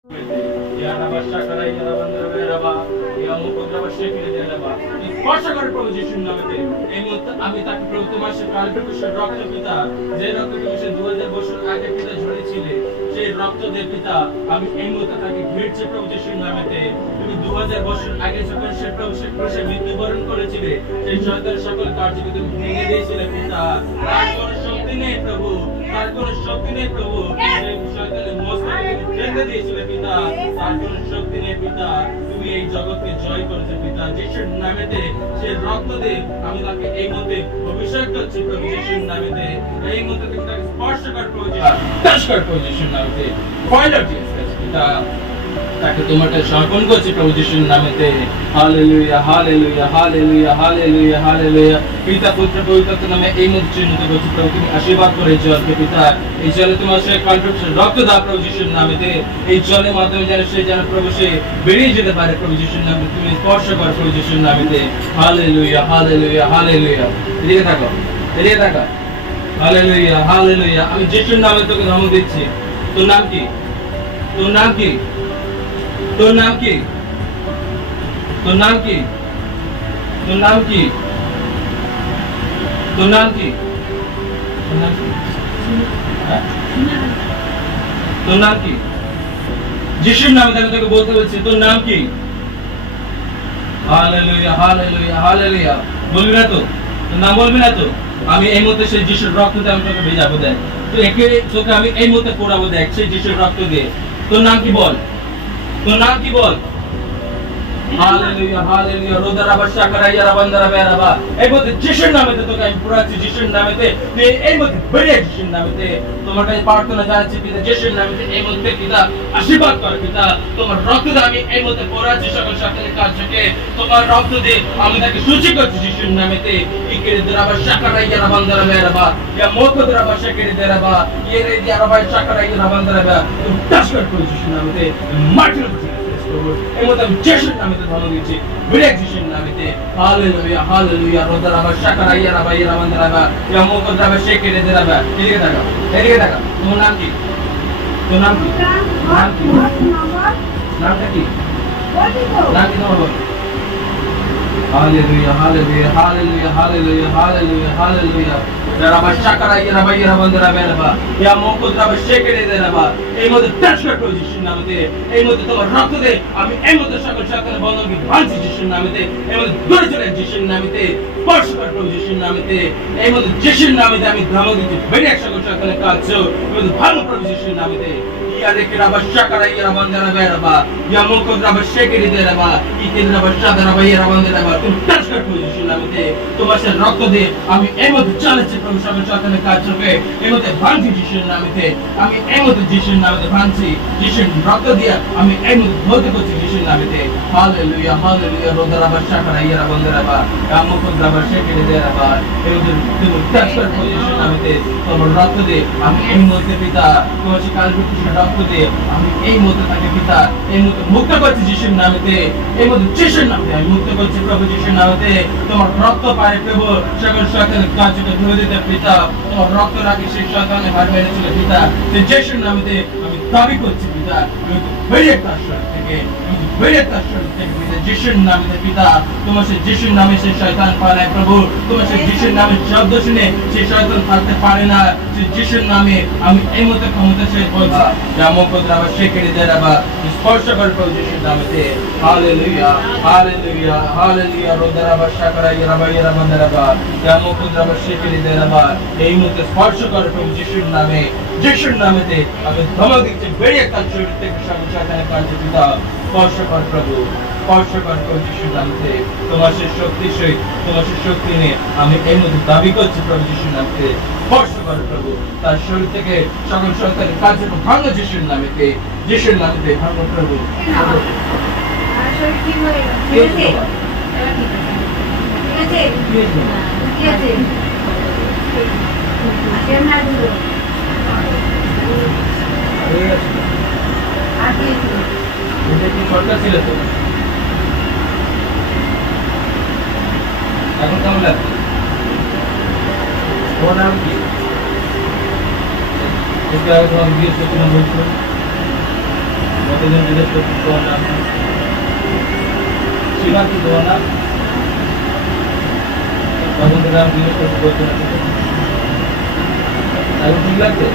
আমি তাকে প্রভু তোমার সে কালপ্রকাশের রক্ত পিতা, যে রক্ত তুমি সে 2000 বছর আগে পিতা ঝরেছিলে, সেই রক্ত দিয়ে পিতা আমি এই মুহূর্তে তাকে ঘিরছি প্রভু যিশুর নামেতে। তুমি 2000 বছর আগে যখন সে প্রভু সে ক্রুশে মৃত্যুবরণ করেছিলে, সেই শয়তানের সকল কার্যকে তুমি ভেঙে দিয়েছিলে পিতা। তার কোনো শক্তি নেই প্রভু, তার কোনো শক্তি নেই প্রভু। সেই শয়তানের মস্তকে তুমি ভেঙে দিয়েছিলে পিতা, তার কোনো শক্তি নেই পিতা। তুমি এই জগৎকে জয় করেছো পিতা যিশুর নামেতে। সেই রক্ত দিয়ে আমি তাকে এই মুহূর্তে অভিষেক করছি প্রভু যিশুর নামেতে। এই মুহূর্তে তুমি তাকে স্পর্শ কর প্রভু যিশু, টাচ কর প্রভু যিশুর নামেতে। পয়েন্ট অফ জিসাস পিতা, তাকে তোমার কাছে সমর্পণ করছি প্রভু যিশুর নামেতে। Hallelujah hallelujah hallelujah hallelujah hallelujah. পিতা পুত্র পবিত্র আত্মার নামে এই মুহূর্তে চিহ্নিত করছি প্রভু, তুমি আশীর্বাদ করে এই জলকে পিতা। এই জলে তোমার সে কন্ট্রিবিউশন রক্ত দাও প্রভু যিশুর নামেতে। এই জলের মাধ্যমে যেন সে যেন প্রভু সে বেরিয়ে যেতে পারে প্রভু যিশুর নামে। তুমি স্পর্শ কর প্রভু যিশুর নামেতে। Hallelujah hallelujah hallelujah. এদিকে থাকো, এদিকে থাকো। Hallelujah hallelujah. আমি যিশুর নামে তোকে ধর্ম দিচ্ছি। তোর নাম কি? তোর নাম কি? তোর নাম কি? তোর নাম কি? তোর নাম কি? তোর নাম কি? তোর নাম কি? তোর নাম কি? যিশুর নামে আমি তোকে বলতে বলছি, তোর নাম কি? Hallelujah hallelujah hallelujah. বলবি না তো? তোর নাম বলবি না তো? আমি এই মুহূর্তে সেই যিশুর রক্ততে আমি তোকে ভেজাবো দেখ। তো একে তোকে আমি এই মুহূর্তে পোড়াবো দেখ সেই যিশুর রক্ত দিয়ে। তোর নাম কি বল? তোর নাম কি বল? Hallelujah hallelujah. রোদারাবাশা করাইয়া বান্দারা বেরাবা। এই মধ্যে যিশুর নামেতে তোকে আমি পুরাচ্ছি যিশুর নামেতে। তুই এই মধ্যে বেরিয়ে যিশুর নামেতে। তোমার কাছে প্রার্থনা জানাচ্ছি পিতা যিশুর নামেতে। এই মধ্যে পিতা আশীর্বাদ কর পিতা। তোমার রক্ত দিয়ে আমি এই মধ্যে পুরাচ্ছি সকল শয়তানের কার্যকে। তোমার রক্ত দিয়ে আমি তাকে সূচি করছি যিশুর নামেতে। ইকেরে দরাবাশা করাইয়া বান্দারা বেরাবা। ইয়া মোকো দরাবাশা কেড়ে দেরাবা। ইয়েরে দিয়ারাবাশা করাইয়া বান্দারা বেরাবা। তুমি টাচ কর যিশুর নামেতে। মাটির এই মধ্যে আমি যিশুর নামেতে ধর্ম দিচ্ছি, বিরাট যিশুর নামেতে। Hallelujah hallelujah. রোদারাবাশা করাইয়া রাবাইয়া বান্দারা ইয়া মোকো দরাবাশা কেড়ে দেরাবা। এদিকে তাকাও, এদিকে তাকাও। তোমার নাম কি? তোর নাম কি? নাম কি? নামটা কি? নাম কি তোমার বল? Hallelujah hallelujah hallelujah hallelujah hallelujah hallelujah. রাবাশা করাইয়া রাবাইয়া বান্দারা বেরাবা। ইয়া মোকো দরাবাশা কেড়ে দেরাবা। এই মধ্যে টাচ কর যিশুর নামেতে। এই মধ্যে তোমার রক্ত দিয়ে আমি এই মধ্যে সকল শয়তানের বন্ধনকে ভাঙছি যিশুর নামেতে। এই মধ্যে দূরে চলে যিশুর নামেতে। স্পর্শ কর প্রভু যিশুর নামেতে। এই মধ্যে যিশুর নামেতে আমি ধর্ম দিচ্ছি, বেরিয়ে সকল শয়তানের কাজ এই মধ্যে ভালো প্রভু যিশুর নামেতে। ইয়া রেখে রাবাশা করাইয়া বান্দারা বেরাবা। ইয়া মোকো দরাবাশা কেড়ে দেরাবা। ইকে দরাবাশা রাবাইয়া বান্দারা। তুমি টাচ কর প্রভু যিশুর নামেতে। তোমার সে রক্ত দিয়ে আমি এই মধ্যে চালাচ্ছি প্রভু সকল শয়তানের কাজকে। এই মধ্যে ভাঙছি যিশুর নামেতে। আমি এই মধ্যে যিশুর নামেতে ভাঙছি। যিশুর রক্ত দিয়ে আমি এই মধ্যে ধরতে করছি যিশুর নামেতে। Hallelujah hallelujah. রোদারাবাশা করাইয়া বান্দারা ইয়া মোকো দরাবাশা কেড়ে দেরাবা। এই মধ্যে তুমি টাচ কর প্রভু যিশুর নামেতে। তোমার রক্ত দিয়ে আমি এই মধ্যে পিতা তোমার সে কালপ্রকাশের রক্ত দিয়ে আমি এই মধ্যে তাকে পিতা এই মধ্যে মুক্ত করছি যিশুর নামেতে। এই মধ্যে যিশুর নামে আমি মুক্ত করছি প্রভু যিশুর নামেতে। তোমার রক্ত পারে প্রভু সকল শয়তানের কার্যকে ধরে দিতে পিতা। তোমার রক্ত রাখি সেই শয়তানের হার মেরেছিল পিতা। সেই যিশুর নামেতে আমি দাবি করছি পিতা, বেরিয়ে তার শরীর থেকে, বেরিয়ে তার শরীর থেকে পিতা যিশুর নামেতে পিতা। তোমার সেই যিশুর নামে সেই শয়তান পালায় প্রভু। তোমার সেই যিশুর নামে শব্দ শুনে সেই শয়তান থাকতে পারে না। সেই যিশুর নামে আমি এই মতো ক্ষমতা সে বলছি, যা মোকো দরাবাশা কেড়ে দেরাবা। স্পর্শ কর প্রভু যিশুর নামেতে। Hallelujah hallelujah hallelujah. রোদারাবাশা করাইয়া রাবাইয়া বান্দারা ইয়া মোকো দরাবাশা কেড়ে দেরাবা। এই মুহূর্তে স্পর্শ কর প্রভু যিশুর নামে। যিশুর নামেতে আমি ধমক দিচ্ছি, বেরিয়ে তার শরীর থেকে সকল শয়তানের কার্য পিতা। স্পর্শ কর প্রভু, স্পর্শ কর প্রভু যিশুর নামেতে। তোমার সে শক্তি সহিত তোমার সে শক্তি নিয়ে আমি এই মধ্যে দাবি করছি প্রভু যিশুর নামেতে। স্পর্শ কর প্রভু তার শরীর থেকে সকল শয়তানের কার্য ভাঙো যিশুর নামেতে। যিশুর নামেতে ভাঙো প্রভু। সরকার ছিল তো এখন কেমন লাগছে? তোমার নাম কি? তোমার বিয়ে সূচনা বলছো কতদিন জিজ্ঞেস করছিস তোমার নাম? শিবা কি তোমার নাম? তখন থেকে আমি জিজ্ঞেস করছি বলছি না। এখন ঠিক লাগছে?